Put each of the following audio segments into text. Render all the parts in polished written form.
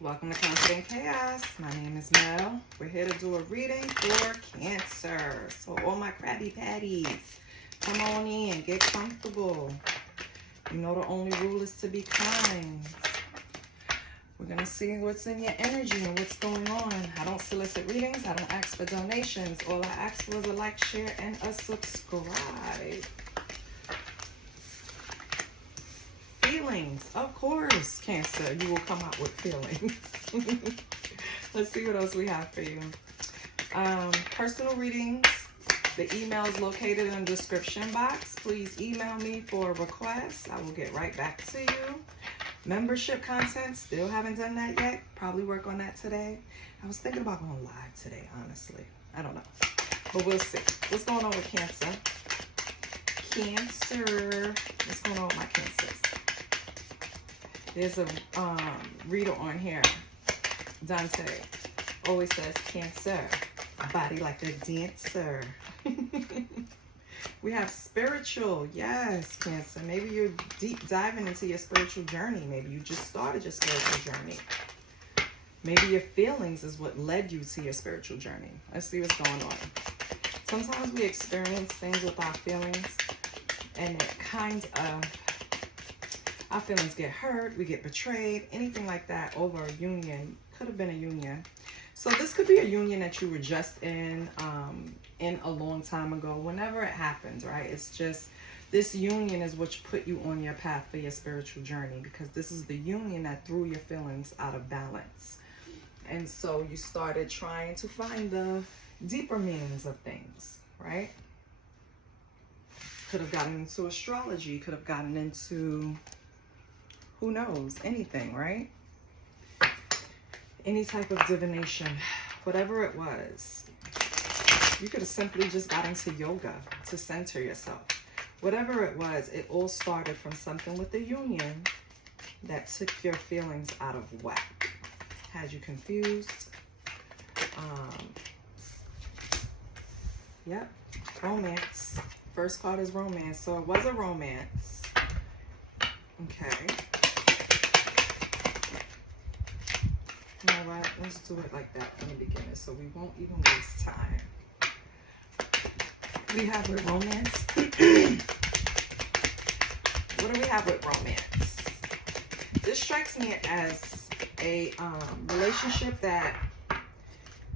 Welcome to Confident Chaos. My name is Mel. We're here to do a reading for Cancer. So all my Krabby Patties, come on in, get comfortable. You know the only rule is to be kind. We're going to see what's in your energy and what's going on. I don't solicit readings. I don't ask for donations. All I ask for is a like, share, and a subscribe. Feelings, of course, Cancer, you will come out with feelings. Let's see what else we have for you. Personal readings, the email is located in the description box. Please email me for requests. I will get right back to you. Membership content, still haven't done that yet. Probably work on that today. I was thinking about going live today, honestly. I don't know, but we'll see. What's going on with Cancer? Cancer, what's going on with my Cancers? There's a reader on here. Dante always says, Cancer, body like a dancer. We have spiritual. Yes, Cancer. Maybe you're deep diving into your spiritual journey. Maybe you just started your spiritual journey. Maybe your feelings is what led you to your spiritual journey. Let's see what's going on. Sometimes we experience things with our feelings, and it kind of, our feelings get hurt, we get betrayed, anything like that over a union. Could have been a union. So this could be a union that you were just in a long time ago, whenever it happens, right? It's just, this union is what put you on your path for your spiritual journey, because this is the union that threw your feelings out of balance. And so you started trying to find the deeper meanings of things, right? Could have gotten into astrology, could have gotten into, who knows, anything, right? Any type of divination, whatever it was. You could have simply just got into yoga to center yourself. Whatever it was, it all started from something with the union that took your feelings out of whack. Had you confused. Yep, romance. First card is romance, so it was a romance. Okay. You know what? Let's do it like that in the beginning so we won't even waste time. We have with romance. What do we have with romance? This strikes me as a relationship that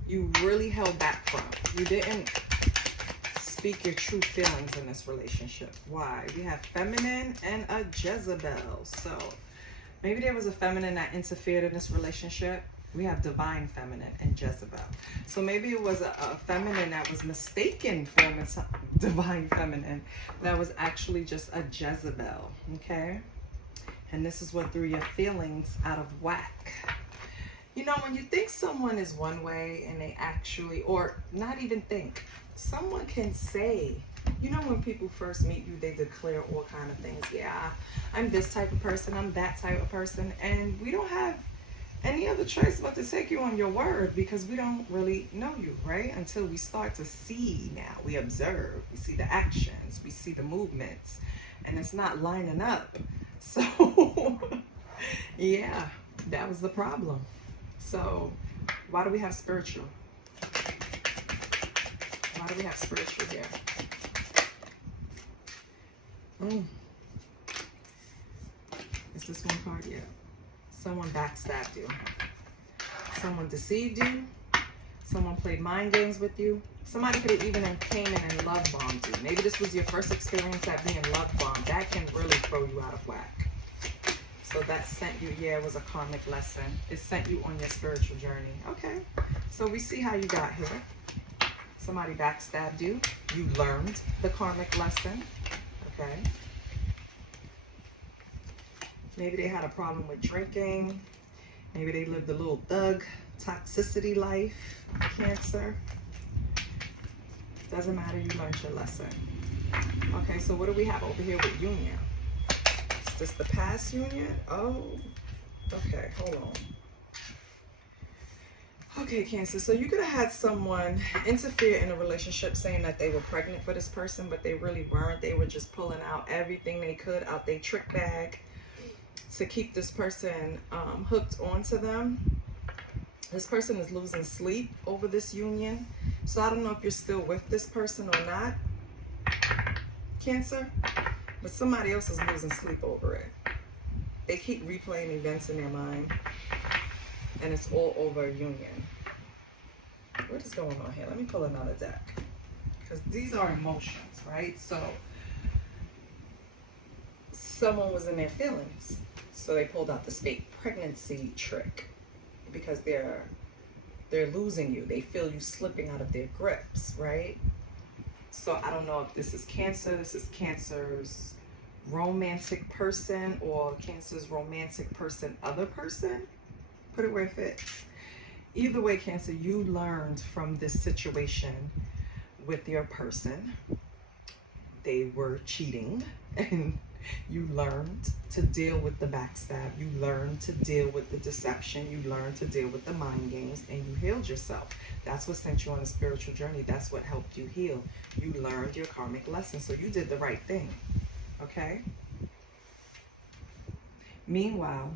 you really held back from. You didn't speak your true feelings in this relationship. Why? We have feminine and a Jezebel. So maybe there was a feminine that interfered in this relationship. We have divine feminine and Jezebel. So maybe it was a feminine that was mistaken for a divine feminine that was actually just a Jezebel, okay? And this is what threw your feelings out of whack. You know, when you think someone is one way and they actually, or not even think, someone can say, you know, when people first meet you, they declare all kind of things. Yeah, I'm this type of person, I'm that type of person. And we don't have any other choice but to take you on your word, because we don't really know you, right? Until we start to see now. We observe, we see the actions, we see the movements, and it's not lining up. So, yeah, that was the problem. So, why do we have spiritual? Why do we have spiritual here? Is this one card? Yeah. Someone backstabbed you. Someone deceived you. Someone played mind games with you. Somebody could have even came in and love bombed you. Maybe this was your first experience at being love bombed. That can really throw you out of whack. So that sent you, yeah, it was a karmic lesson. It sent you on your spiritual journey. Okay. So we see how you got here. Somebody backstabbed you. You learned the karmic lesson. Okay. Maybe they had a problem with drinking. Maybe they lived a little thug toxicity life. Cancer. Doesn't matter, you learned your lesson. Okay, so what do we have over here with union? Is this the past union? Oh, okay, hold on. Okay, Cancer, so you could have had someone interfere in a relationship saying that they were pregnant for this person, but they really weren't. They were just pulling out everything they could out their trick bag to keep this person hooked onto them. This person is losing sleep over this union. So I don't know if you're still with this person or not, Cancer, but somebody else is losing sleep over it. They keep replaying events in their mind, and it's all over a union. What is going on here? Let me pull another deck, because these are emotions, right? So someone was in their feelings, so they pulled out this fake pregnancy trick, because they're losing you. They feel you slipping out of their grips, right? So I don't know if this is Cancer. This is Cancer's romantic person, or Cancer's romantic person, other person. Put it where it fits. Either way, Cancer, you learned from this situation with your person. They were cheating, and you learned to deal with the backstab. You learned to deal with the deception. You learned to deal with the mind games, and you healed yourself. That's what sent you on a spiritual journey. That's what helped you heal. You learned your karmic lesson, so you did the right thing, okay? Meanwhile,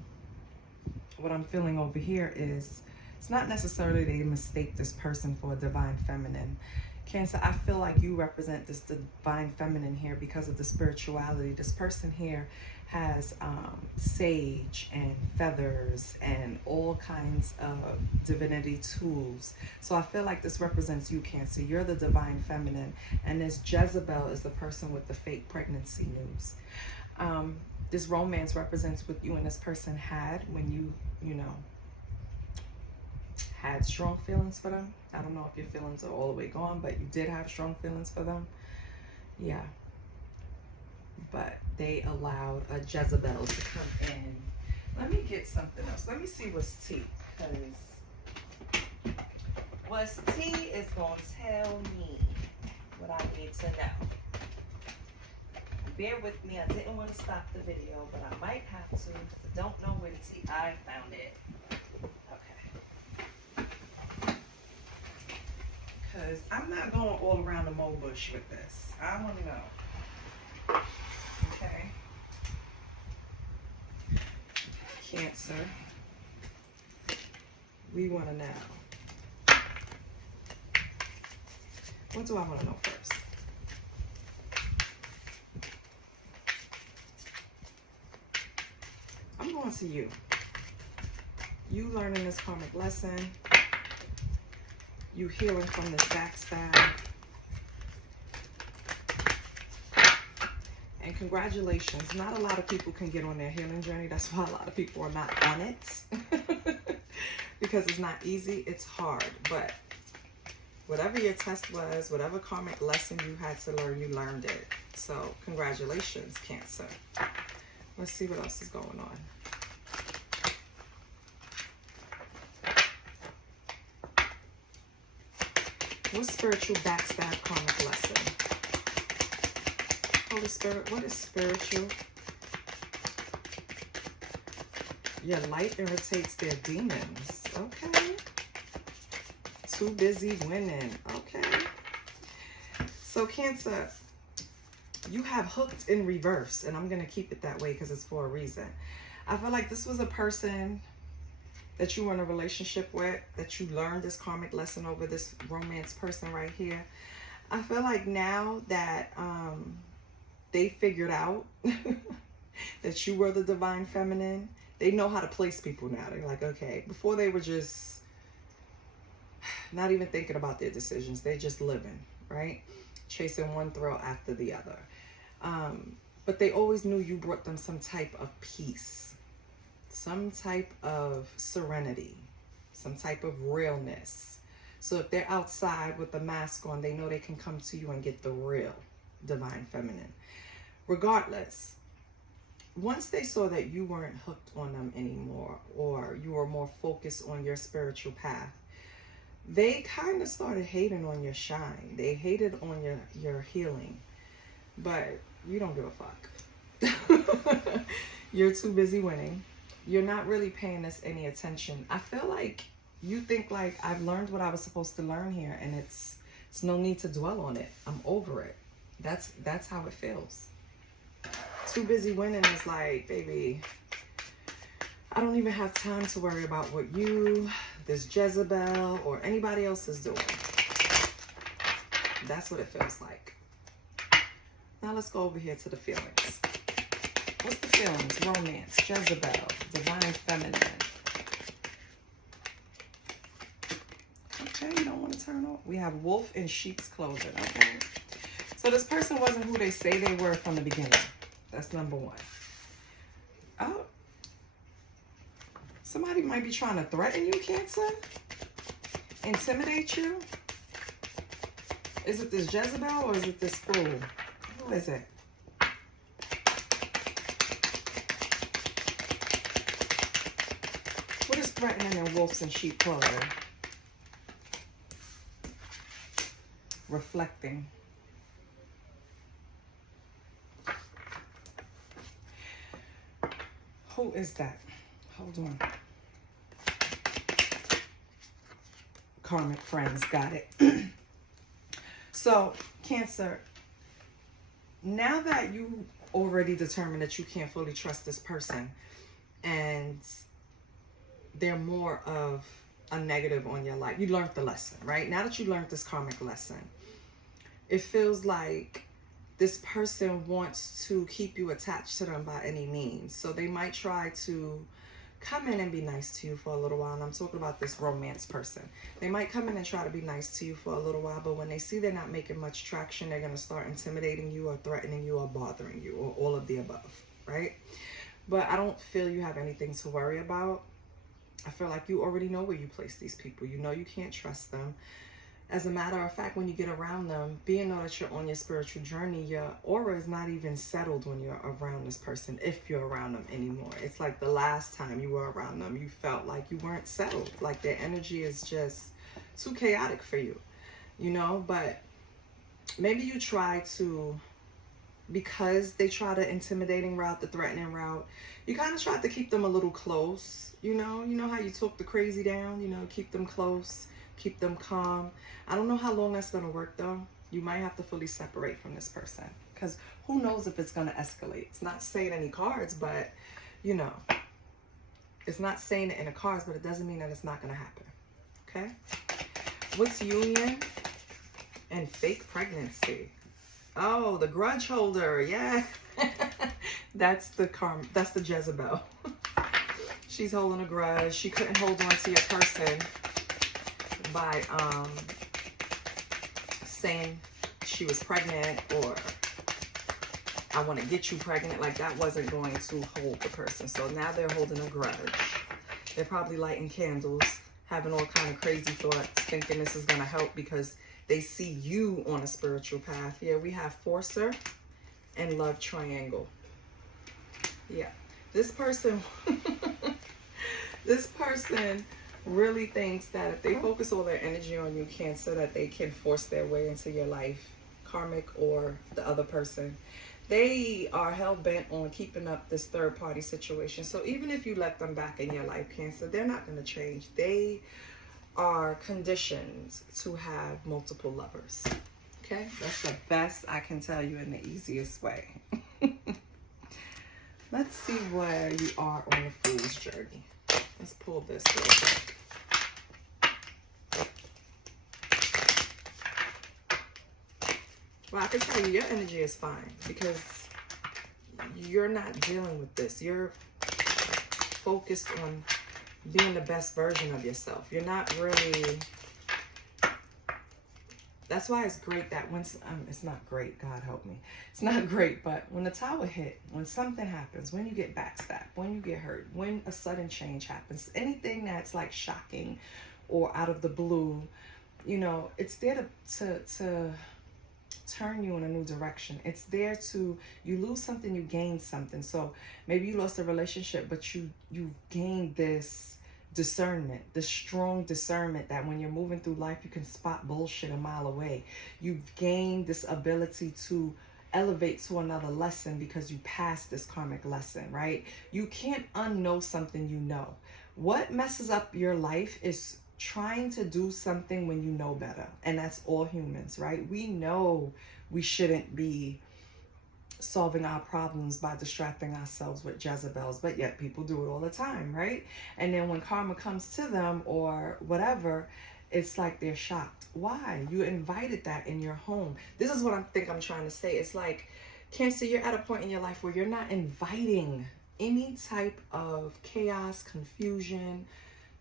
what I'm feeling over here is, it's not necessarily they mistake this person for a divine feminine. Cancer, I feel like you represent this divine feminine here because of the spirituality. This person here has sage and feathers and all kinds of divinity tools. So I feel like this represents you, Cancer. You're the divine feminine, and this Jezebel is the person with the fake pregnancy news. This romance represents what you and this person had when you know, had strong feelings for them. I don't know if your feelings are all the way gone, but you did have strong feelings for them. Yeah. But they allowed a Jezebel to come in. Let me get something else. Let me see what's tea. Because what's tea is going to tell me what I need to know. Bear with me. I didn't want to stop the video, but I might have to, because I don't know where the tea. I found it. Because I'm not going all around the mole bush with this. I want to know. Okay. Cancer. We want to know. What do I want to know first? I'm going to you. You learning this karmic lesson. You healing from this backstab. And congratulations. Not a lot of people can get on their healing journey. That's why a lot of people are not on it. Because it's not easy. It's hard. But whatever your test was, whatever karmic lesson you had to learn, you learned it. So congratulations, Cancer. Let's see what else is going on. What's spiritual backstab karmic lesson? Holy Spirit, what is spiritual? Your light irritates their demons. Okay. Too busy winning. Okay. So Cancer, you have hooked in reverse, and I'm going to keep it that way because it's for a reason. I feel like this was a person that you were in a relationship with, that you learned this karmic lesson over this romance person right here. I feel like now that they figured out that you were the divine feminine, they know how to place people now. They're like, okay, before they were just not even thinking about their decisions. They're just living, right? Chasing one thrill after the other. But they always knew you brought them some type of peace, some type of serenity, some type of realness. So if they're outside with the mask on, they know they can come to you and get the real divine feminine. Regardless, once they saw that you weren't hooked on them anymore, or you were more focused on your spiritual path, they kind of started hating on your shine. They hated on your healing. But you don't give a fuck. You're too busy winning. You're not really paying us any attention. I feel like you think like, I've learned what I was supposed to learn here, and it's no need to dwell on it. I'm over it. That's how it feels. Too busy winning is like, baby, I don't even have time to worry about what you, this Jezebel, or anybody else is doing. That's what it feels like. Now let's go over here to the feelings. What's the feelings? Romance, Jezebel, divine feminine. Okay, you don't want to turn off. We have wolf in sheep's clothing. Okay. So this person wasn't who they say they were from the beginning. That's number one. Oh. Somebody might be trying to threaten you, Cancer. Intimidate you. Is it this Jezebel or is it this fool? Who is it? What is threatening in wolves and sheep clothing? Reflecting. Who is that? Hold on. Karmic friends, got it. So, Cancer, now that you already determined that you can't fully trust this person and they're more of a negative on your life, you learned the lesson, right? Now that you learned this karmic lesson, it feels like this person wants to keep you attached to them by any means. So they might try to come in and be nice to you for a little while. And I'm talking about this romance person. They might come in and try to be nice to you for a little while, but when they see they're not making much traction, they're going to start intimidating you or threatening you or bothering you or all of the above, right? But I don't feel you have anything to worry about. I feel like you already know where you place these people. You know you can't trust them. As a matter of fact, when you get around them, being that you're on your spiritual journey, your aura is not even settled when you're around this person, if you're around them anymore. It's like the last time you were around them, you felt like you weren't settled. Like their energy is just too chaotic for you, you know? But maybe you try to, because they try the intimidating route, the threatening route, you kind of try to keep them a little close, you know? You know how you talk the crazy down, you know, keep them close. Keep them calm. I don't know how long that's going to work, though. You might have to fully separate from this person. Because who knows if it's going to escalate. It's not saying any cards, but, you know. It's not saying it in the cards, but it doesn't mean that it's not going to happen. Okay? What's union and fake pregnancy? Oh, the grudge holder. Yeah. That's the Jezebel. She's holding a grudge. She couldn't hold on to your person by saying she was pregnant or I want to get you pregnant. Like that wasn't going to hold the person. So now they're holding a grudge. They're probably lighting candles, having all kind of crazy thoughts, thinking this is going to help because they see you on a spiritual path. Yeah, we have Forcer and Love Triangle. Yeah, this person really thinks that if they focus all their energy on you, Cancer, that they can force their way into your life, karmic or the other person. They are hell-bent on keeping up this third-party situation. So even if you let them back in your life, Cancer, they're not going to change. They are conditioned to have multiple lovers. Okay? That's the best I can tell you in the easiest way. Let's see where you are on the Fool's journey. Let's pull this real quick. Well, I can tell you your energy is fine because you're not dealing with this. You're focused on being the best version of yourself. You're not really... That's why it's great that when... it's not great, God help me. It's not great, but when the tower hit, when something happens, when you get backstabbed, when you get hurt, when a sudden change happens, anything that's like shocking or out of the blue, you know, it's there to turn you in a new direction. It's there to, you lose something, you gain something. So maybe you lost a relationship, but you gained this discernment, this strong discernment that when you're moving through life, you can spot bullshit a mile away. You've gained this ability to elevate to another lesson because you passed this karmic lesson, right? You can't unknow something you know. What messes up your life is trying to do something when you know better. And that's all humans, right? We know we shouldn't be solving our problems by distracting ourselves with Jezebels, but yet people do it all the time, right? And then when karma comes to them or whatever, it's like they're shocked. Why? You invited that in your home. This is what I think I'm trying to say. It's like, Cancer, you're at a point in your life where you're not inviting any type of chaos, confusion,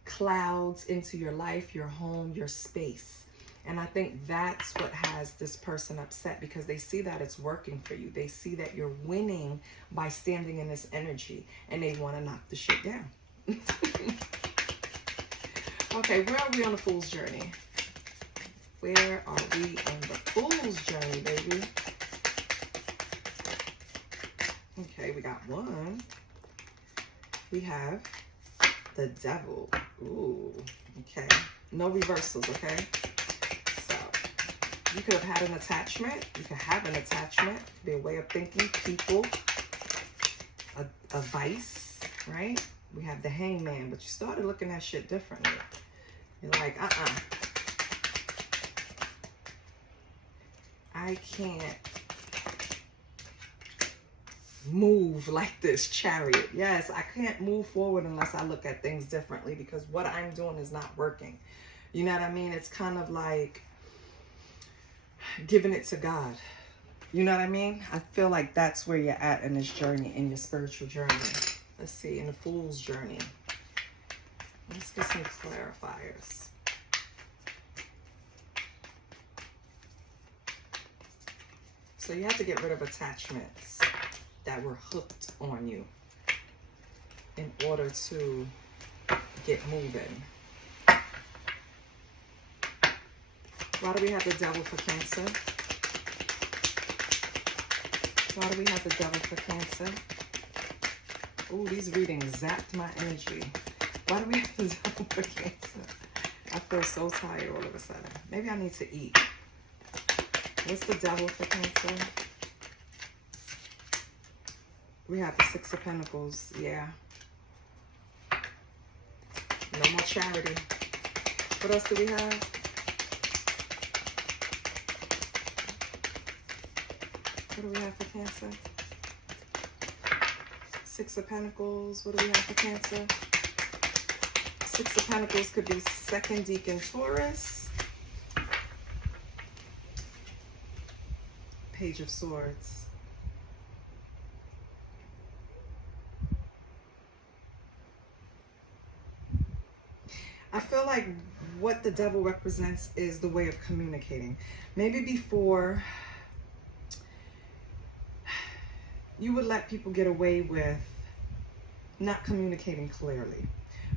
clouds into your life, your home, your space. And I think that's what has this person upset, because they see that it's working for you. They see that you're winning by standing in this energy, and they want to knock the shit down. Okay, where are we on the Fool's Journey? Where are we on the Fool's Journey, baby? Okay, we got one. We have the Devil. Ooh, okay. No reversals, okay? So, you could have had an attachment. You could have an attachment. It could be a way of thinking, people, a vice, right? We have the Hangman, but you started looking at shit differently. You're like, I can't move like this, Chariot. Yes, I can't move forward unless I look at things differently, because what I'm doing is not working. You know what I mean? It's kind of like giving it to God. You know what I mean? I feel like that's where you're at in this journey, in your spiritual journey. Let's see, in the Fool's Journey. Let's get some clarifiers. So you have to get rid of attachments that were hooked on you in order to get moving. Why do we have the Devil for Cancer? Why do we have the Devil for Cancer? Ooh, these readings zapped my energy. Why do we have the Devil for Cancer? I feel so tired all of a sudden. Maybe I need to eat. What's the Devil for Cancer? We have the Six of Pentacles. Yeah. No more charity. What else do we have? What do we have for Cancer? Six of Pentacles. What do we have for Cancer? Six of Pentacles could be second deacon Taurus. Page of Swords. I feel like what the Devil represents is the way of communicating. Maybe before, you would let people get away with not communicating clearly.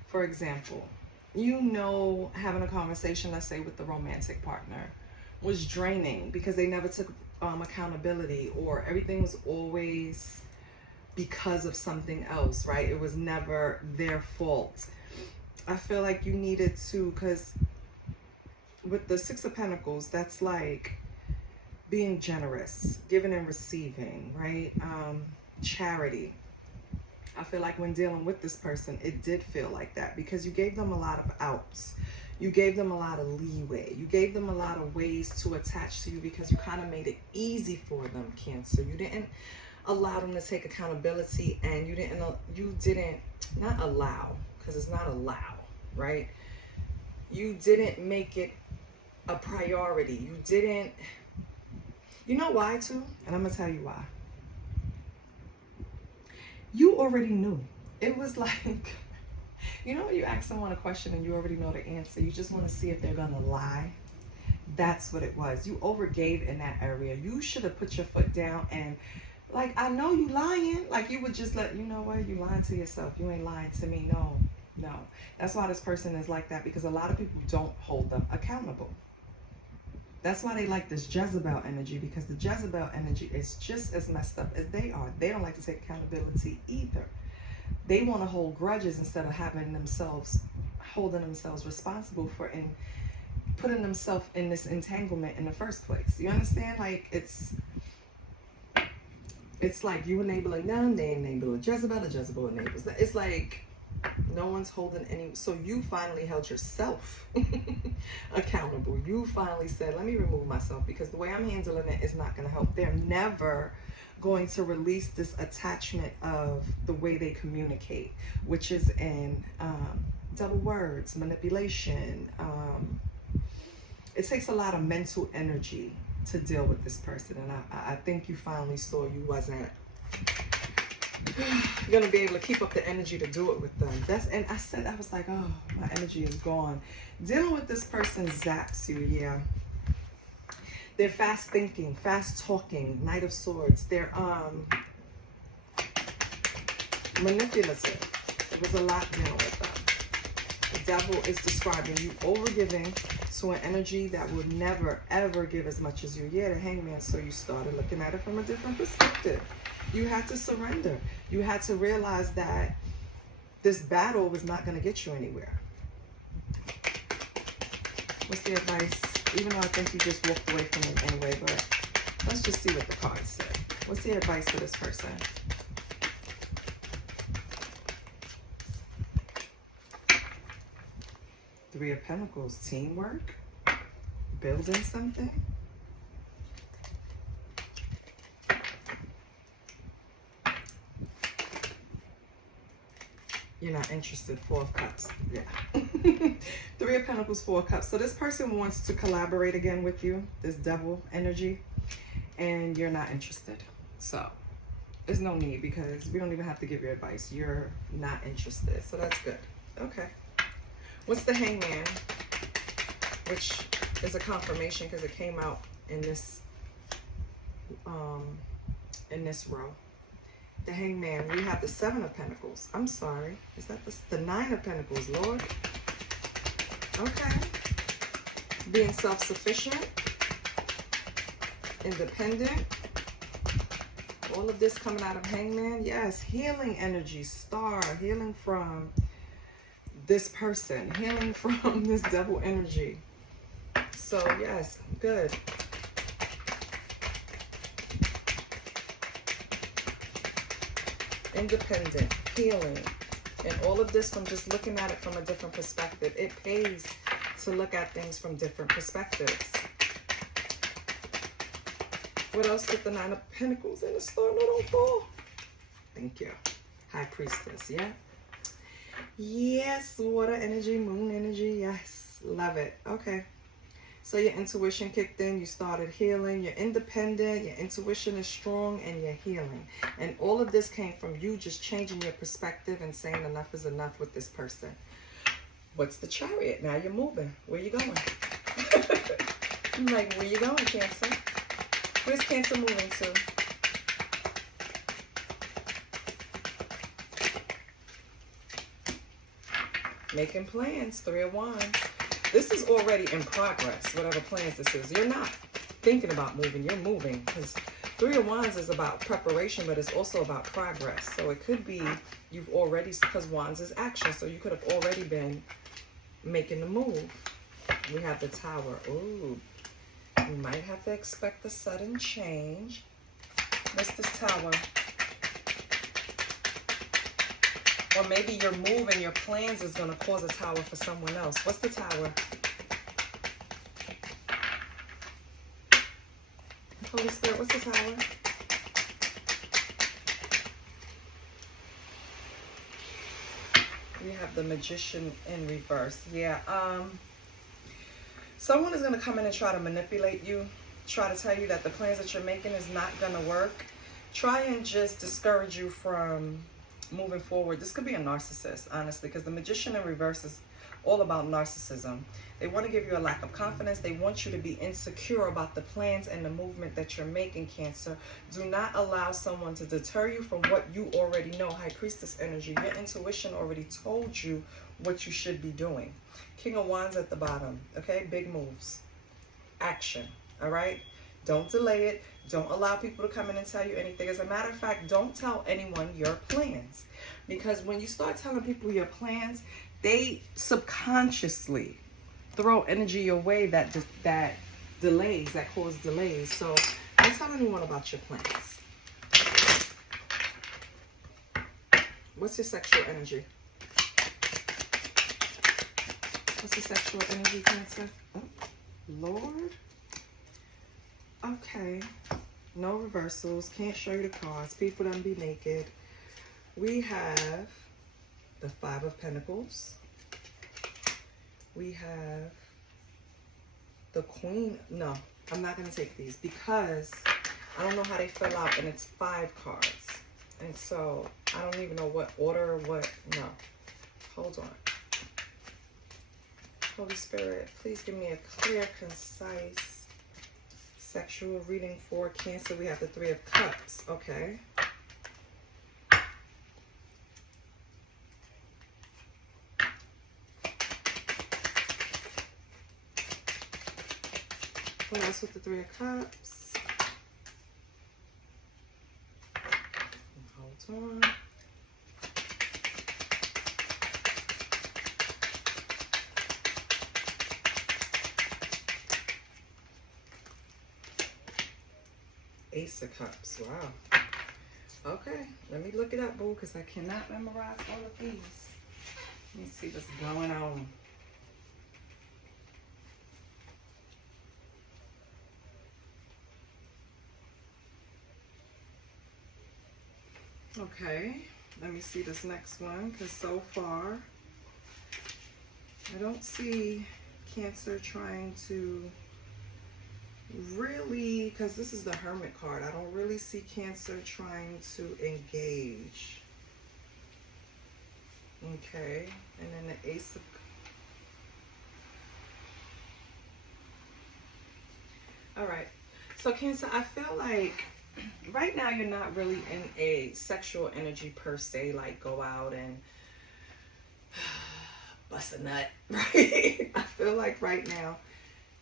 For example, you know, having a conversation, let's say with the romantic partner, was draining because they never took accountability, or everything was always because of something else, right? It was never their fault. I feel like you needed to, because with the Six of Pentacles, that's like being generous, giving and receiving, right? Charity. I feel like when dealing with this person, it did feel like that, because you gave them a lot of outs. You gave them a lot of leeway. You gave them a lot of ways to attach to you, because you kind of made it easy for them, Cancer. You didn't allow them to take accountability, and you didn't not allow, because it's not allow, right? You didn't make it a priority. You didn't, you know why too? And I'm gonna tell you why. You already knew. It was like, you know when you ask someone a question and you already know the answer, you just want to see if they're gonna lie. That's what it was. You overgave in that area. You should have put your foot down and, like, I know you lying. Like, you would just let, you know what, you lying to yourself. You ain't lying to me. No. That's why this person is like that, because a lot of people don't hold them accountable. That's why they like this Jezebel energy, because the Jezebel energy is just as messed up as they are. They don't like to take accountability either. They want to hold grudges instead of holding themselves responsible for putting themselves in this entanglement in the first place. You understand? Like, it's like you enabling them, they enable Jezebel, the Jezebel enables. It's like No one's holding any. So you finally held yourself accountable. You finally said, let me remove myself, because the way I'm handling it is not going to help. They're never going to release this attachment of the way they communicate, which is in double words, manipulation. It takes a lot of mental energy to deal with this person. And I think you finally saw you wasn't going to be able to keep up the energy to do it with them. And I was like, oh, my energy is gone. Dealing with this person zaps you, yeah. They're fast thinking, fast talking, Knight of Swords. They're manipulative. It was a lot dealing with them. The Devil is describing you overgiving to an energy that would never, ever give as much as you. Yeah, the Hangman. So you started looking at it from a different perspective. You had to surrender. You had to realize that this battle was not going to get you anywhere. What's the advice? Even though I think you just walked away from it anyway, but let's just see what the cards say. What's the advice for this person? Three of Pentacles, teamwork, building something. You're not interested. Four of Cups. Yeah. Three of Pentacles, Four of Cups. So this person wants to collaborate again with you, this Devil energy, and you're not interested. So there's no need, because we don't even have to give you advice. You're not interested. So that's good. Okay. What's the Hangman? Which is a confirmation because it came out in this row. The Hangman, we have the Seven of Pentacles. I'm sorry. Is that the Nine of Pentacles, Lord? Okay. Being self-sufficient, independent. All of this coming out of Hangman. Yes, healing energy, Star, healing from this person, healing from this Devil energy. So yes, good. Independent, healing, and all of this from just looking at it from a different perspective. It pays to look at things from different perspectives. What else with the Nine of Pentacles and the Star? No, don't fall. Thank you. High Priestess, yeah? Yes, water energy, moon energy, yes. Love it. Okay. So your intuition kicked in, you started healing, you're independent, your intuition is strong, and you're healing. And all of this came from you just changing your perspective and saying enough is enough with this person. What's the Chariot? Now you're moving. Where you going? I'm like, where you going, Cancer? Where's Cancer moving to? Making plans, Three of Wands. This is already in progress, whatever plans this is. You're not thinking about moving, you're moving. Because Three of Wands is about preparation, but it's also about progress. So it could be you've already, because Wands is action, so you could have already been making the move. We have the Tower. Ooh, you might have to expect a sudden change. What's this Tower? Or maybe your move and your plans is going to cause a Tower for someone else. What's the Tower? Holy Spirit, what's the Tower? We have the Magician in reverse. Yeah. Someone is going to come in and try to manipulate you. Try to tell you that the plans that you're making is not going to work. Try and just discourage you from moving forward. This could be a narcissist, honestly, because the Magician in reverse is all about narcissism. They want to give you a lack of confidence. They want you to be insecure about the plans and the movement that you're making, Cancer. Do not allow someone to deter you from what you already know. High Priestess energy. Your intuition already told you what you should be doing. King of Wands at the bottom. Okay, big moves. Action. All right? Don't delay it. Don't allow people to come in and tell you anything. As a matter of fact, don't tell anyone your plans. Because when you start telling people your plans, they subconsciously throw energy your way that delays, that cause delays. So don't tell anyone about your plans. What's your sexual energy? What's the sexual energy, Cancer? Oh, Lord. Okay. No reversals. Can't show you the cards. People don't be naked. We have the Five of Pentacles. We have the Queen. No, I'm not going to take these because I don't know how they fell out, and it's 5 cards. And so I don't even know what order or what. No. Hold on. Holy Spirit, please give me a clear, concise sexual reading for Cancer. We have the Three of Cups. Okay. What else with the Three of Cups? Hold on. Ace of Cups. Wow. Okay, let me look it up, boo, because I cannot memorize all of these. Let me see what's going on. Okay, let me see this next one, because so far I don't see Cancer trying to really, because this is the Hermit card, I don't really see Cancer trying to engage. Okay, and then the Ace of... All right, so Cancer, I feel like right now you're not really in a sexual energy per se, like go out and bust a nut, right? I feel like right now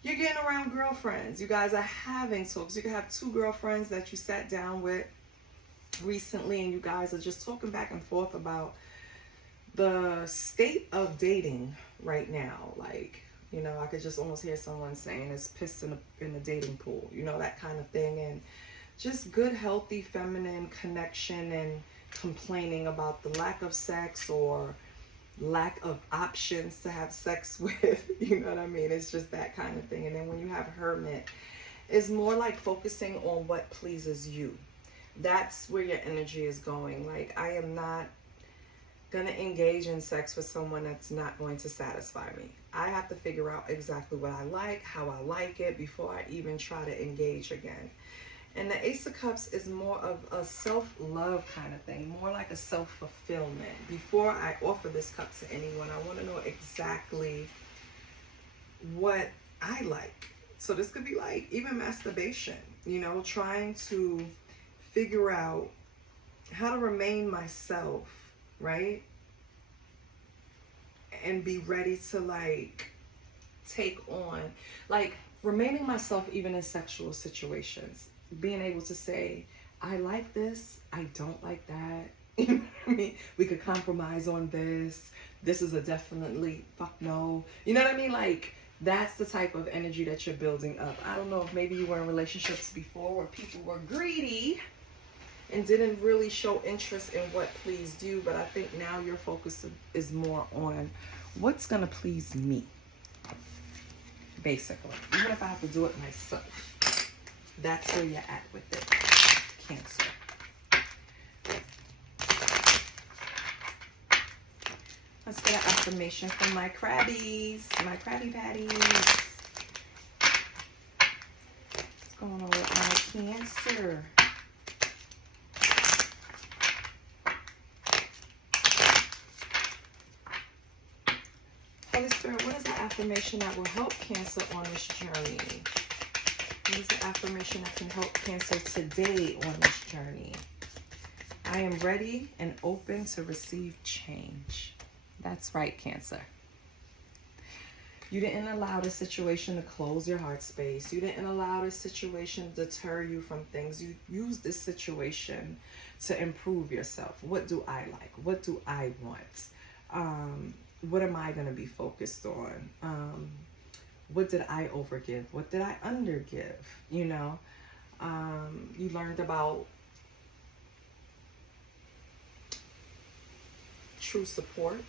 you're getting around girlfriends. You guys are having talks. You can have 2 girlfriends that you sat down with recently, and you guys are just talking back and forth about the state of dating right now. Like, you know, I could just almost hear someone saying it's pissed in the dating pool, you know, that kind of thing. And just good, healthy, feminine connection, and complaining about the lack of sex or lack of options to have sex with, you know what I mean? It's just that kind of thing. And then when you have Hermit, it's more like focusing on what pleases you. That's where your energy is going. Like, I am not gonna engage in sex with someone that's not going to satisfy me. I have to figure out exactly what I like, how I like it, before I even try to engage again. And the Ace of Cups is more of a self-love kind of thing, more like a self-fulfillment. Before I offer this cup to anyone, I want to know exactly what I like. So this could be like even masturbation, you know, trying to figure out how to remain myself, right? And be ready to like take on, like remaining myself even in sexual situations. Being able to say, I like this, I don't like that. You know what I mean? We could compromise on this. This is a definitely fuck no. You know what I mean? Like, that's the type of energy that you're building up. I don't know if maybe you were in relationships before where people were greedy and didn't really show interest in what pleased you, but I think now your focus is more on what's gonna please me, basically. Even if I have to do it myself. That's where you're at with it, Cancer. Let's get an affirmation from my crabbies, my Krabby Patties. What's going on with my Cancer? Holy Spirit, what is the affirmation that will help Cancer on this journey? What is the affirmation that can help Cancer today on this journey? I am ready and open to receive change. That's right, Cancer. You didn't allow the situation to close your heart space. You didn't allow this situation to deter you from things. You used this situation to improve yourself. What do I like? What do I want? What am I going to be focused on? What did I overgive? What did I undergive? You know, you learned about true support.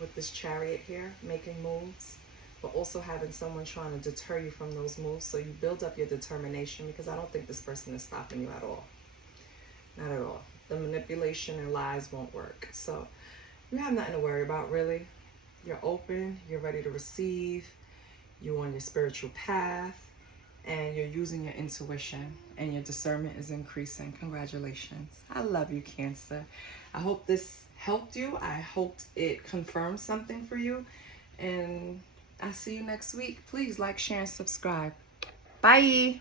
with this Chariot here, making moves, but also having someone trying to deter you from those moves. So you build up your determination, because I don't think this person is stopping you at all. Not at all. The manipulation and lies won't work. So you have nothing to worry about, really. You're open, you're ready to receive, you're on your spiritual path, and you're using your intuition, and your discernment is increasing. Congratulations. I love you, Cancer. I hope this helped you. I hoped it confirmed something for you. And I'll see you next week. Please like, share, and subscribe. Bye.